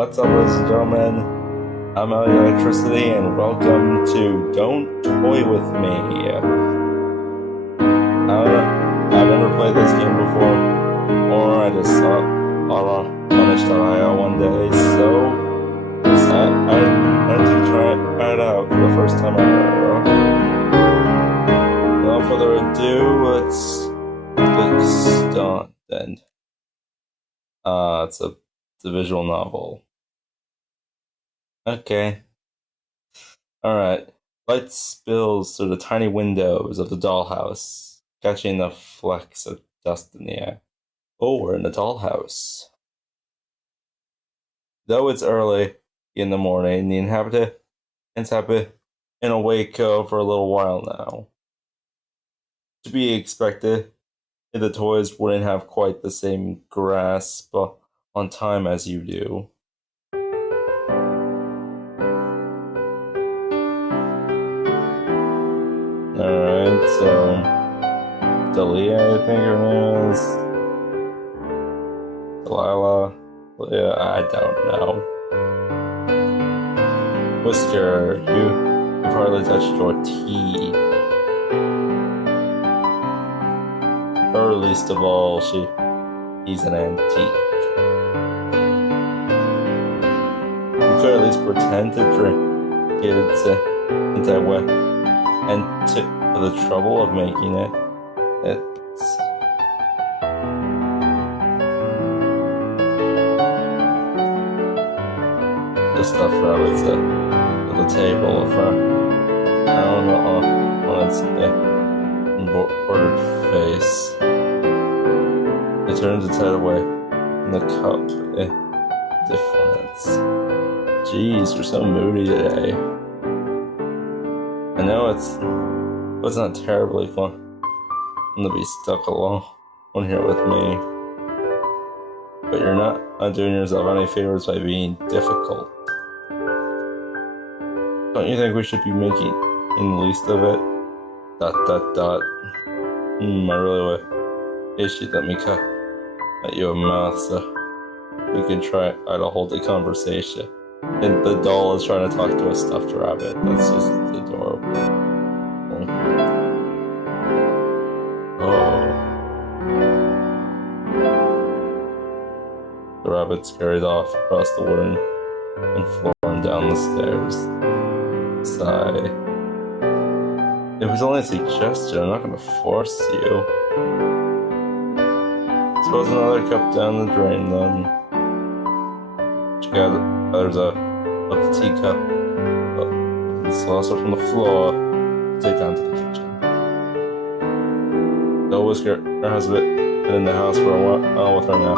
What's up, ladies and gentlemen? I'm Elliot Electricity, and welcome to Don't Toy With Me. I've never played this game before, or I just saw it on Punish.io one day, so I had to try it out for the first time ever. Without further ado, let's get started. It's a visual novel. Okay. Alright. Light spills through the tiny windows of the dollhouse, catching the flecks of dust in the air. Oh, we're in the dollhouse. Though it's early in the morning, the inhabitants have been in awake for a little while now. To be expected, the toys wouldn't have quite the same grasp on time as you do. Alright, so Dalia, I think her name is. Delilah? Yeah, I don't know. Whisker, you've hardly touched your tea. Or least of all, he's an antique. You could at least pretend to drink it in that way. And for the trouble of making it's the stuff rabbits at the table of her. I don't know when it's bordered face. It turns its head away from the cup. Difference. Jeez, you're so moody today. I know it's not terribly fun to be stuck alone here with me, but you're not doing yourself any favors by being difficult. Don't you think we should be making the least of it? ... I really wish you'd let me cut you a mouth so we can try to hold a conversation. And the doll is trying to talk to a stuffed rabbit. That's just adorable. Oh. The rabbit scurried off across the wooden floor and down the stairs. Sigh. It was only a suggestion. I'm not going to force you. Suppose another cup down the drain, then. There's a teacup, the saucer from the floor, take down to the kitchen. The Whisker has been in the house for a while with her now.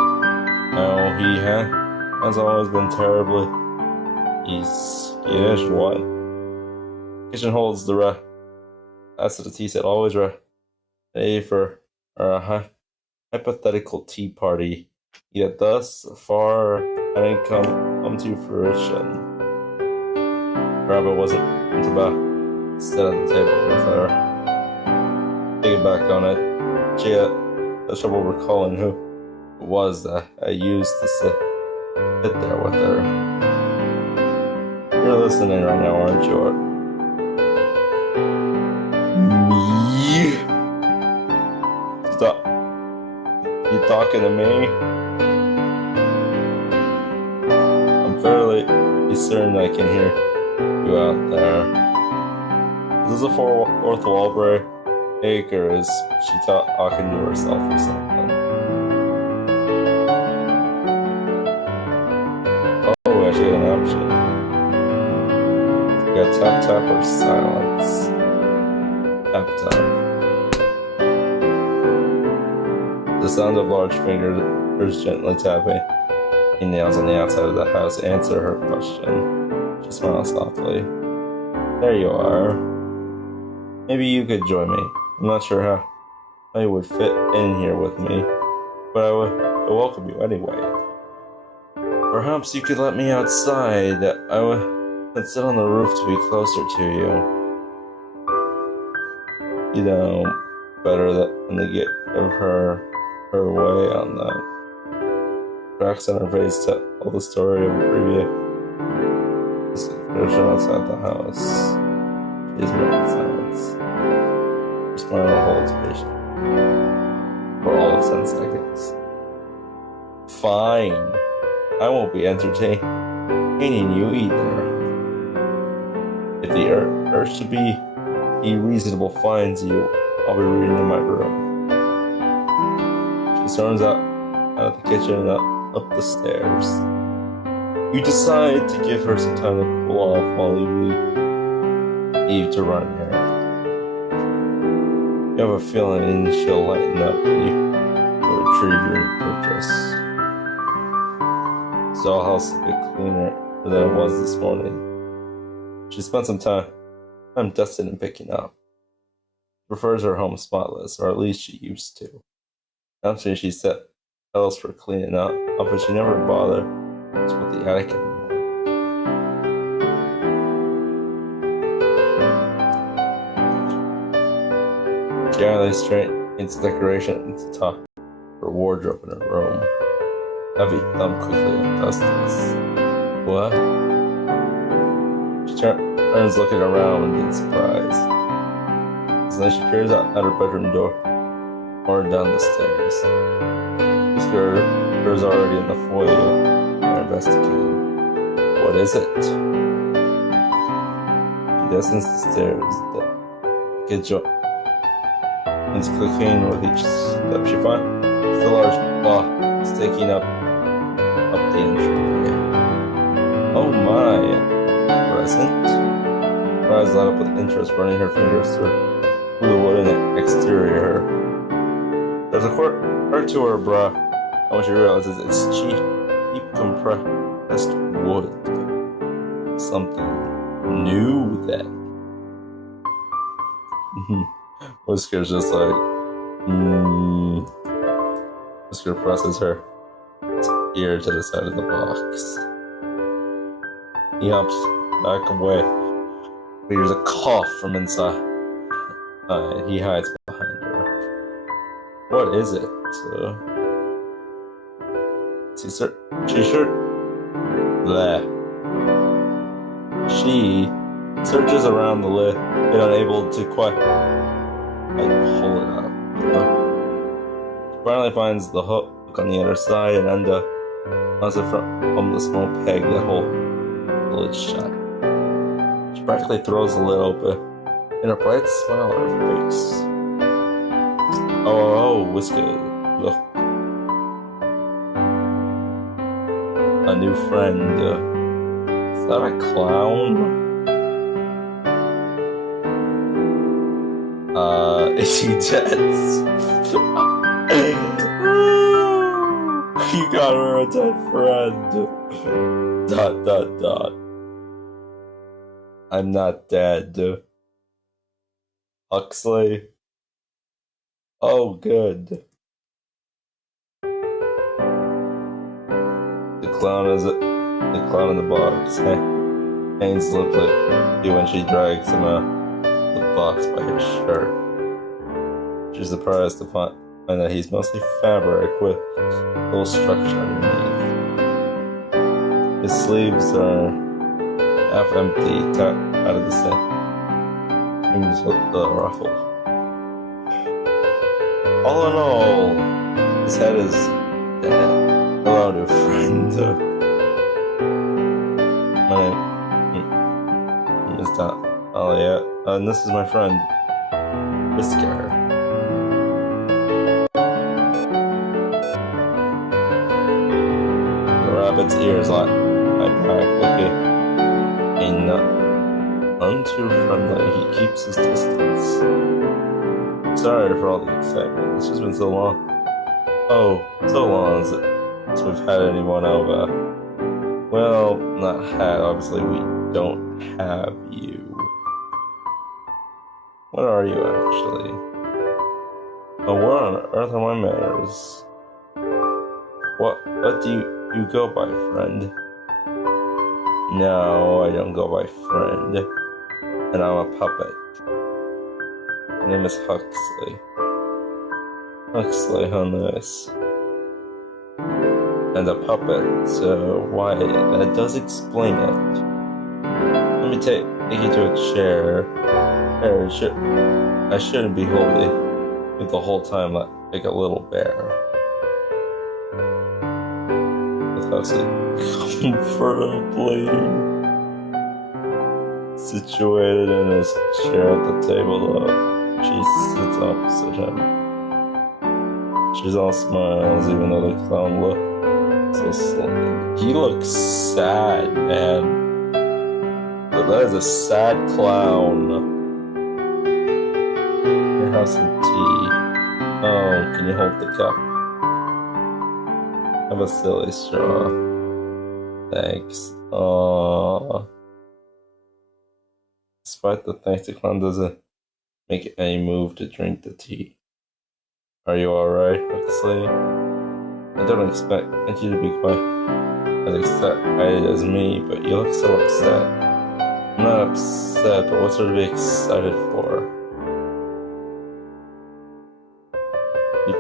No, he has always been terribly skittish. What? Kitchen holds the that's what the tea set, always ready for a hypothetical tea party. Yet thus far, I didn't come to fruition. Rabbit wasn't about to sit at the table with her. Thinking back on it, she had trouble recalling who it was that I used to sit there with her. You're listening right now, aren't you? Me? Stop. You talking to me? Fairly certain I can hear you out there. Is this a fourth wall break, or is she talking to herself or something? Oh, I actually got an option. We got tap or silence. Tap. The sound of large fingers gently tapping nails on the outside of the house answer her question. She smiled softly. There you are. Maybe you could join me. I'm not sure how you would fit in here with me, but I would welcome you anyway. Perhaps you could let me outside. I would sit on the roof to be closer to you. You know better than to get her way on that. cracks on her face tell the story of a previous excursion outside the house. She is made in silence. Her smile holds patient for all of 10 seconds. Fine. I won't be entertaining you either. If the urge to be reasonable finds you, I'll be reading in my room. She storms out of the kitchen and up the stairs. You decide to give her some time to cool off while you leave Eve to run an errand. You have a feeling she'll lighten up when you retrieve your new purchase. The dollhouse is a bit cleaner than it was this morning. She spent some time dusting and picking up. She prefers her home spotless, or at least she used to. After she set else for cleaning up, but she never bothered with the attic anymore. She finally straightens decorations to top her wardrobe in her room. Heavy thumb quickly undoes this. What? She turns looking around in surprise. And then she peers out at her bedroom door or down the stairs. Whisker is already in the foyer and investigating. What is it? She descends the stairs. The kid joins clicking with each step she finds. The large box taking up the entryway. Oh my! Present? Her eyes light up with interest, running her fingers through the wooden exterior. There's a quirk to her bra, and when she realizes it's cheap compressed wood. Something new then. Whisker's just like, Whisker presses her ear to the side of the box. He hops back away. He hears a cough from inside. He hides behind her. What is it? She searches around the lid, but unable to quite pull it up. She finally finds the hook on the other side and undoes it from the small peg that holds the lid shut. She practically throws the lid open, and a bright smile on her face. Oh, Whisker, look. A new friend. Is that a clown? Is she dead? You got her a dead friend. ... I'm not dead. Huxley. Oh, good. The clown in the box hangs limply when she drags him out of the box by his shirt. She's surprised to find that he's mostly fabric with a little structure underneath. His sleeves are half empty, tucked out of the seams with the ruffle. All in all, his head is dead. Hello, new friend. My name is Elliot, and this is my friend, Whisker. The rabbit's ears lie back, looking none too friendly. He keeps his distance. Sorry for all the excitement. It's just been so long. Oh, so long since we've had anyone over. Well, not had. Obviously, we don't have you. What are you, actually? Oh, what on earth are my manners? What do you go by, friend? No, I don't go by friend. And I'm a puppet. My name is Huxley. Huxley, how nice. and a puppet, so why, that does explain it. Let me take you to a chair. I shouldn't be holding it the whole time like a little bear. Without it comfortably situated in his chair at the table, though. She sits opposite him. She's all smiles, even though the clown looks so slow. He looks sad, man. But that is a sad clown. Here, have some tea. Oh, can you hold the cup? Have a silly straw. Thanks. Aww. Despite the thanks, the clown doesn't make any move to drink the tea. Are you alright, Huxley? I don't expect you to be quite as excited as me, but you look so upset. I'm not upset, but what's there to be excited for? You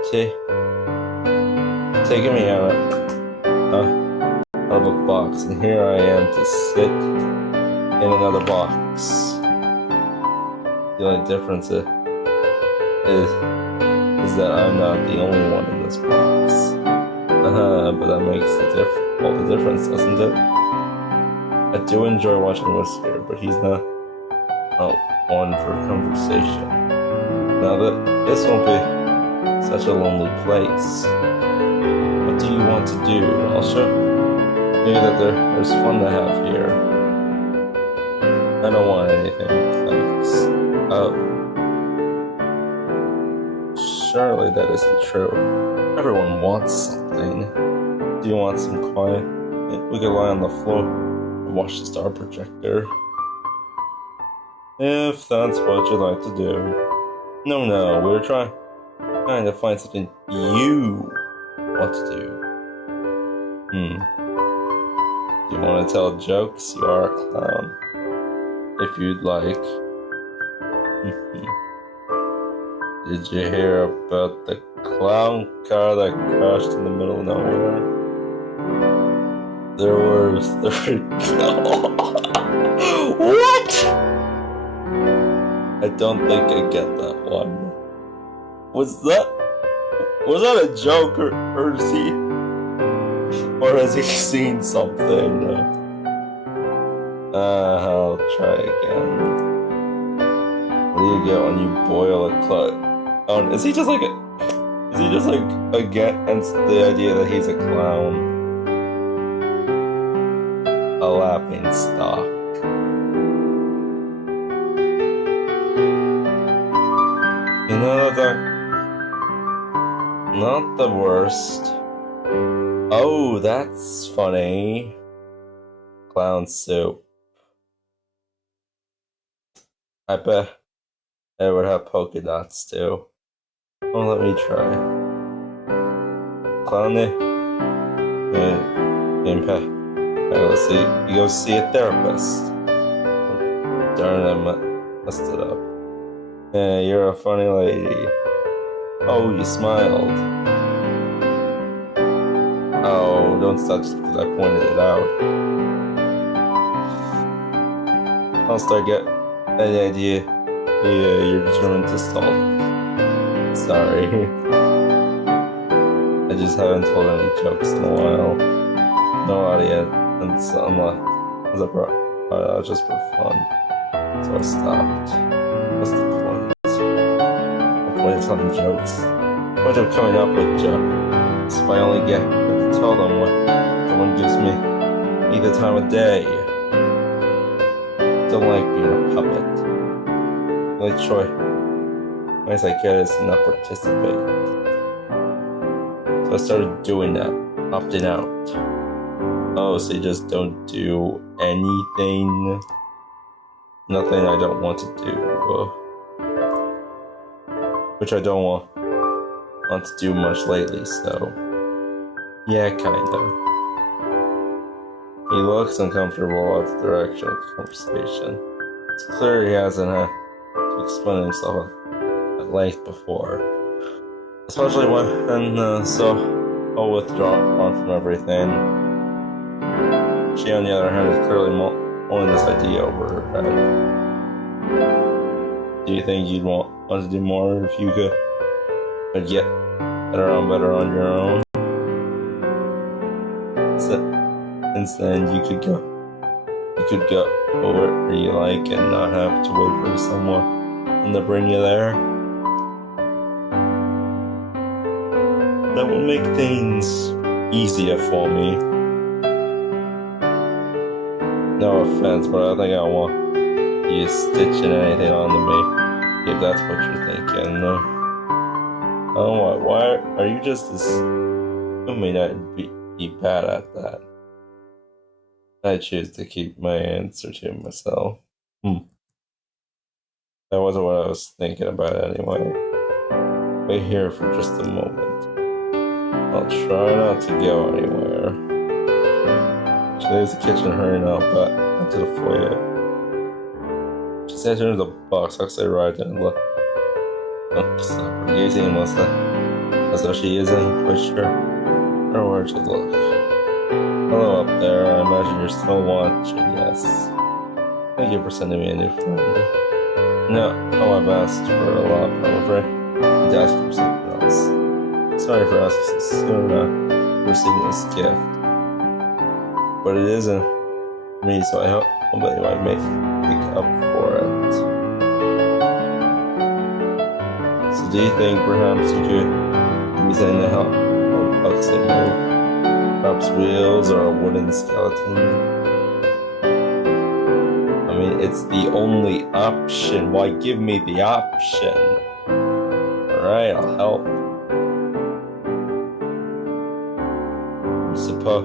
taking me out of a box, and here I am to sit in another box. The only difference is that I'm not the only one in this box. But that makes all the difference, doesn't it? I do enjoy watching Whisker, but he's not one for conversation. Now that this won't be such a lonely place. What do you want to do? I'll show you that there's fun to have here. I don't want anything, thanks. Oh. Surely that isn't true. Everyone wants something. Do you want some quiet? We could lie on the floor and watch the star projector. If that's what you'd like to do. No, we're trying to find something you want to do. Do you want to tell jokes? You are a clown. If you'd like. Did you hear about the clown car that crashed in the middle of nowhere? There was What? I don't think I get that one. Was that a joke, or has he seen something? I'll try again. What do you get when you boil a clown? Is he just against the idea that he's a clown? A laughing stock. You know that not the worst. Oh, that's funny. Clown soup. I bet it would have polka dots too. Oh, let me try. Clown it. And you go see a therapist. Darn, I messed it up. Yeah, you're a funny lady. Oh, you smiled. Oh, don't stop just because I pointed it out. I'll start getting an idea. Yeah, you're determined to stalk. Sorry. I just haven't told any jokes in a while. No audience, just for fun. So I stopped. What's the point? The point of telling jokes? The point of coming up with jokes? If I only get to tell them what someone gives me the time of day. Don't like being a puppet. The only choice I get is to not participate. So I started doing that, opting out. Oh, so you just don't do anything? Nothing I don't want to do. Which I don't want to do much lately, so... Yeah, kinda. He looks uncomfortable at the direction of the conversation. It's clear he hasn't had to explain himself at length before. Especially when, I'll withdraw from everything. She, on the other hand, is clearly mulling this idea over her head. Do you think you'd want to do more if you could get better on your own? Since then, you could go where you like and not have to wait for someone to bring you there. That would make things easier for me. No offense, but I think I want you stitching anything onto me, if that's what you're thinking. Oh, why are you just assuming I'd be bad at that? I choose to keep my answer to myself. That wasn't what I was thinking about anyway. Wait here for just a moment. I'll try not to go anywhere. She leaves the kitchen, hurrying out back into the foyer. She sat into the box. Huxley arrived and looked up her, gazing aimlessly, as though she isn't quite sure where to look. Hello up there, I imagine you're still watching, yes. Thank you for sending me a new friend. No, I've asked for a lot, but I'm afraid you'd ask for something else. Sorry for asking so soon receiving this gift. But it isn't me, so I hope that you might make up for it. So do you think perhaps you could give me something to help Huxley move? Perhaps wheels or a wooden skeleton? I mean, it's the only option. Why give me the option? Alright, I'll help. I suppose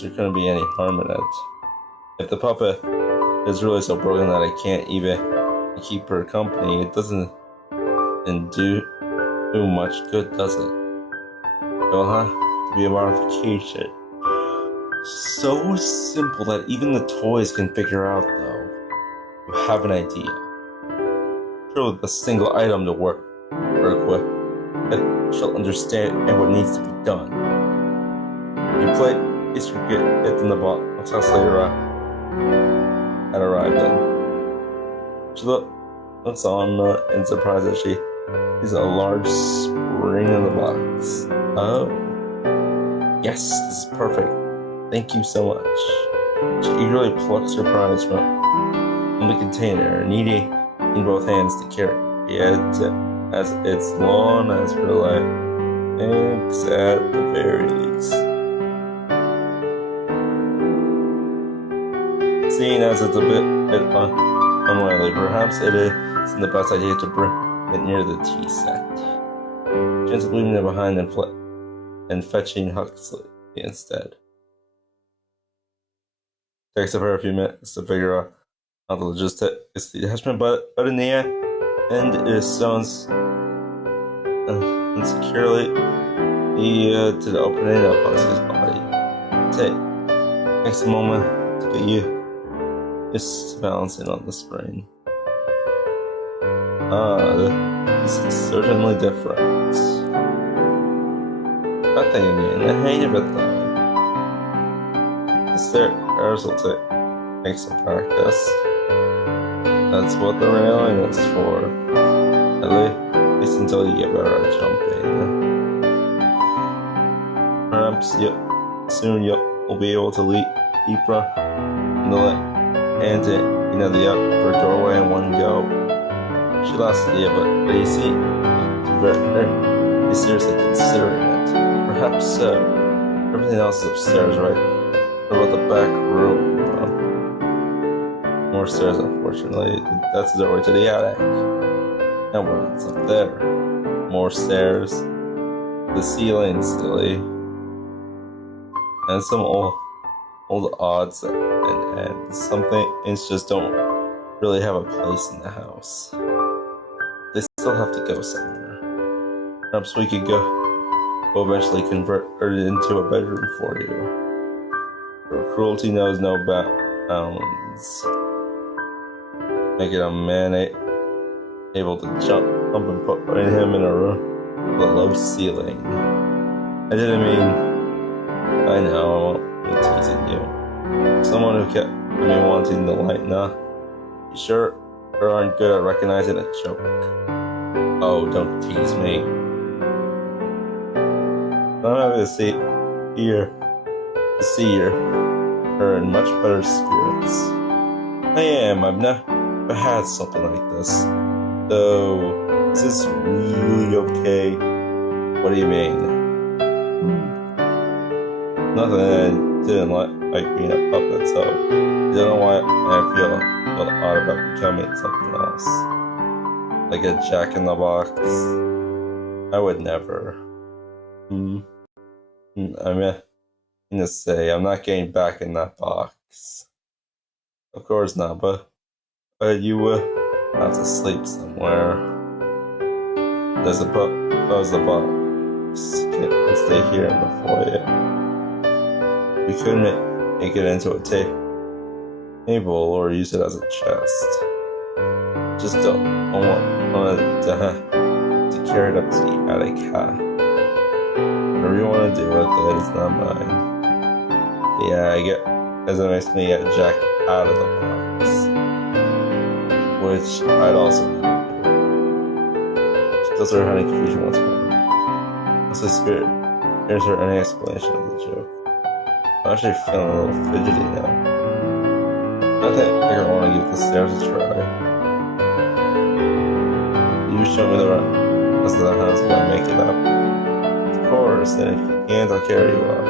there couldn't be any harm in it. If the puppet is really so broken that I can't even keep her company, it doesn't do much good, does it? It'll have to be a modification. So simple that even the toys can figure out, though. You have an idea. Sure, with a single item to work with, she'll understand what needs to be done. You play is you get it in the box. Huxley had arrived in. She looks on in surprise as she sees a large spring in the box. Oh, yes, this is perfect. Thank you so much. She eagerly plucks her prize from the container, needing in both hands to carry it as it's long as her legs at the very least. Seeing as it's a bit unwieldy, perhaps it isn't the best idea to bring it near the tea set. She ends up leaving it behind and fetching Huxley instead. Takes her a few minutes to figure out how the logistics is the attachment, but in the end it is sewn insecurely to the opening of Huxley's body. Takes a moment to get used to balancing on the spring. This is certainly different. I think I'm getting the hang of it though. The stairs will take some practice. That's what the railing is for. At least until you get better at jumping. Perhaps soon you'll be able to leap from the upper doorway in one go. She lost the idea, but you see, very seriously considering it. Perhaps so. Everything else is upstairs, right? What about the back room? More stairs, unfortunately. That's the doorway to the attic. And what's up there? More stairs. The ceiling, silly. And some old odds and ends. Some things just don't really have a place in the house. They still have to go somewhere. Perhaps we could go eventually convert it into a bedroom for you. Her cruelty knows no bounds. Make it a man able to jump and put him in a room with a low ceiling. I didn't mean... I know, I'm teasing you. Someone who kept me wanting the light, nah. You sure aren't good at recognizing a joke. Oh, don't tease me. I'm happy to see her in much better spirits. I am. I've never had something like this. So, is this really okay? What do you mean? Nothing. I didn't like being a puppet, so I don't know why I feel odd about becoming something else. Like a jack-in-the-box. I would never. I mean to say, I'm not getting back in that box. Of course not, but you will have to sleep somewhere. There's the box can stay here in the foyer. We could make it into a table or use it as a chest. Just don't want to carry it up to the attic. Whatever you want to do with it, it's not mine. Yeah, I get as it makes me get Jack out of the box, which I'd also never do. She does her honey confusion once more. What's the spirit? Here's her any explanation of the joke. I'm actually feeling a little fidgety now. I think I want to give the stairs a try. You show me the rest of the house when I make it up. Of course, and if you can't, I'll carry you up.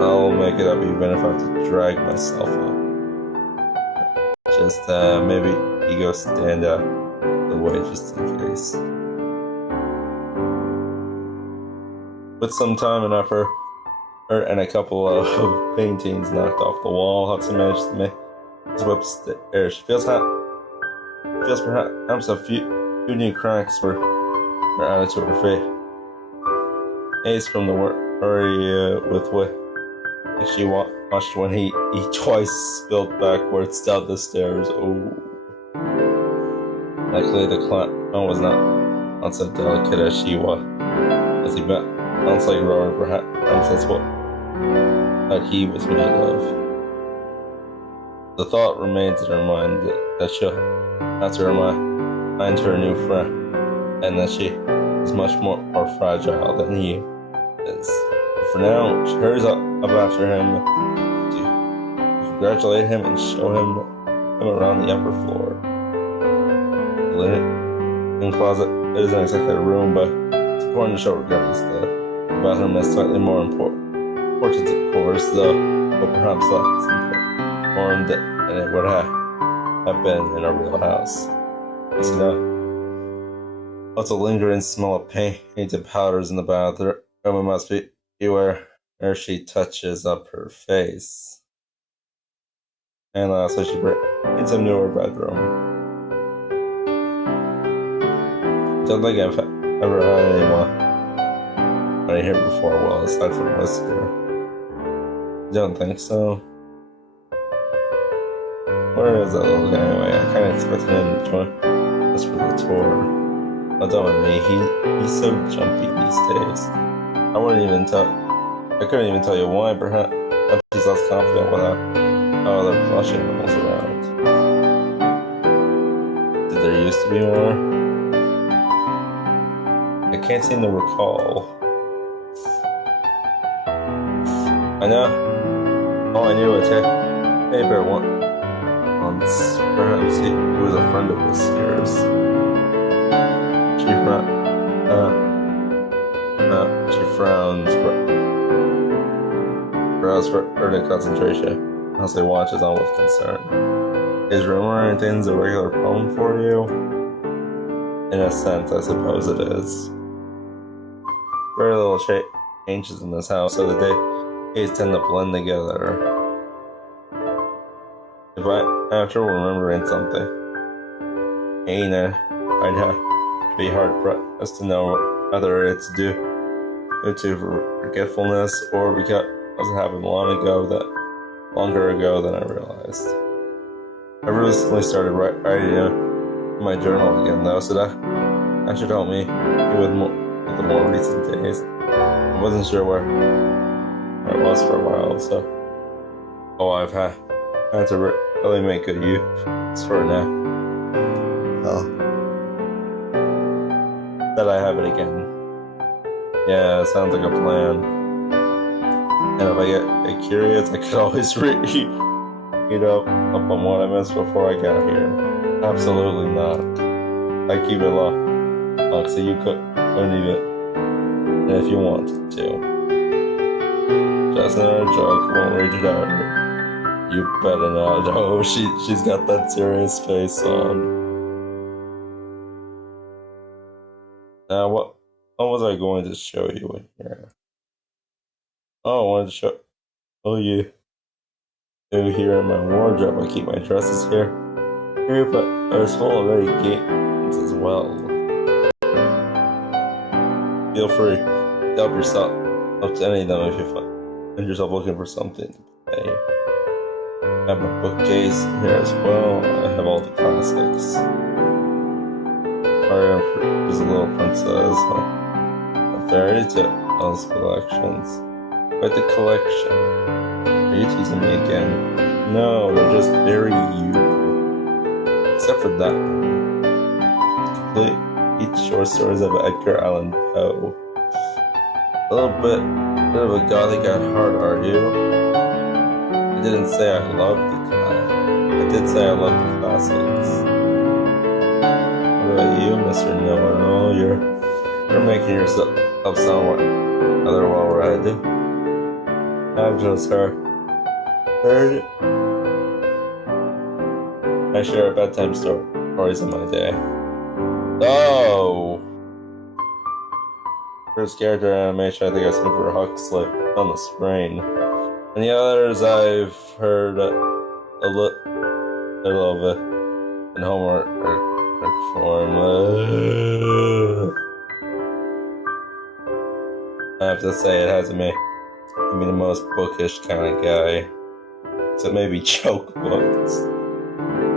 I'll make it up even if I have to drag myself up. Just maybe you go stand out the way just in case. With some time and effort, and a couple of paintings knocked off the wall, Hudson managed to make his way upstairs. She feels perhaps a few new cracks were added to her face from the worry with what she watched when he twice spilled backwards down the stairs. Oh. Luckily the clown was not so delicate as she was, as he bounced like rubber. Perhaps that's what he was made of. The thought remains in her mind that she'll have to remind her new friend, and that she is much more fragile than he is. For now, she hurries up after him to congratulate him and show him around the upper floor. The linen closet isn't exactly a room, but it's important to show regardless. The bathroom is slightly more important, of course, though, but perhaps less important than it would have been in a real house. Yes, you know, what's a lingering smell of painted powders in the bathroom? It must be where she touches up her face. And lastly, she brings him to her bedroom. Don't think I've ever had anyone right here before, well, aside from Whisker. Don't think so. Where is that little guy anyway? I kinda expected him to join us for the tour. But don't with me, he's so jumpy these days. I couldn't even tell you why. Perhaps she's less confident without other plush animals around. Did there used to be more? I can't seem to recall. I know. Oh, I knew it. Hey, Bear once. Perhaps he was a friend of Whisker's. She frowns. Browse for urgent concentration. As he watches on with concern. Is remembering things a regular problem for you? In a sense, I suppose it is. Very little changes in this house, so the days tend to blend together. If I have trouble remembering something, I'd have to be hard pressed to know whether it's due to forgetfulness or because it happened longer ago than I realized. I recently started writing in my journal again, though, so that should help me with the more recent days. wasn't sure where it was for a while, so I've had to really make good use for it now. Oh, that I have it again. Yeah, it sounds like a plan. And if I get curious, I could always read up on what I missed before I got here. Absolutely not. I keep it locked, so you couldn't even, and if you wanted to. Just another joke, won't read it out. You better not. Oh, she's got that serious face on. Now, what was I going to show you in here? Oh, I wanted to show you here in my wardrobe. I keep my dresses here, but there's full of ready games as well. Feel free to help yourself up to any of them if you find yourself looking for something to play. I have my bookcase here as well. I have all the classics. Fire is a Little Princess, a fairy tales collections. But the collection. Are you teasing me again? No, they're just very you. Except for that one. Complete each short stories of Edgar Allan Poe. A little bit of a gothic at heart, are you? I didn't say I loved the class. I did say I loved the classics. What about you, Mr. Know-It-All? You're making yourself sound rather well read. I've just heard it. I share bedtime stories in my day. Oh! First character animation I think I've seen for Huxley on the screen. And the others I've heard a little bit in homework form. I have to say it hasn't made me the most bookish kind of guy. So maybe joke books.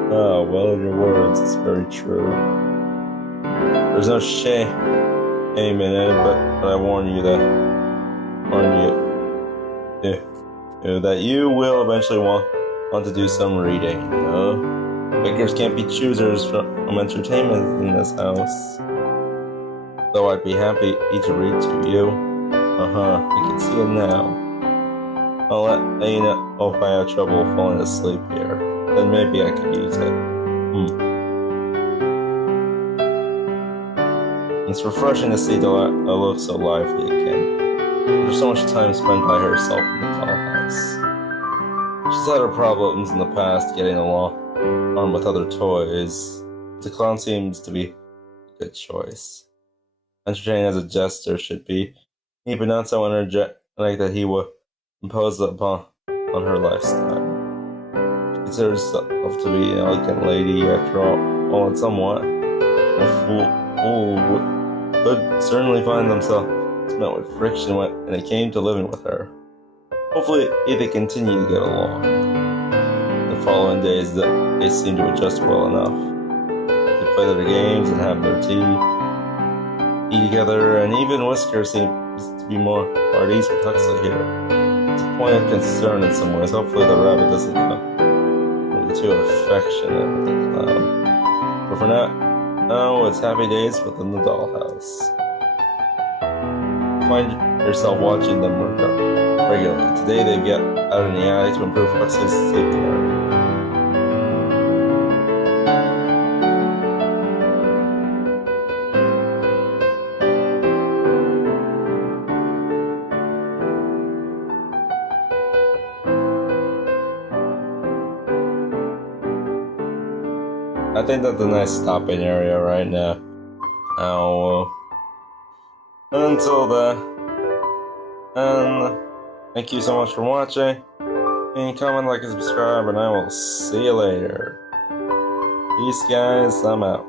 Oh, well, in your words, it's very true. There's no shame in it, but I warn you that you will eventually want to do some reading. Beggars can't be choosers from entertainment in this house. Though I'd be happy to read to you. I can see it now. I'll let you know if I have trouble falling asleep here. Then maybe I could use it. It's refreshing to see Delilah look so lively again. There's so much time spent by herself in the dollhouse. She's had her problems in the past getting along with other toys. The clown seems to be a good choice. Entertaining as a jester should be, but not so energetic that he would impose upon her lifestyle. She considers herself to be an elegant lady after all and somewhat a fool would certainly find themselves met with friction when it came to living with her. Hopefully they continue to get along. The following days they seem to adjust well enough. They play their games and have their tea, eat together, and even Whisker seems to be more at ease with Huxley here. It's a point of concern in some ways. Hopefully the rabbit doesn't come too affectionate with the clown. But for now, it's happy days within the dollhouse. Find yourself watching them work regularly. Today they get out in the attic to improve Huxley's sleep area. I think that's a nice stopping area right now. Until then, and thank you so much for watching. And comment, like, and subscribe, and I will see you later. Peace, guys. I'm out.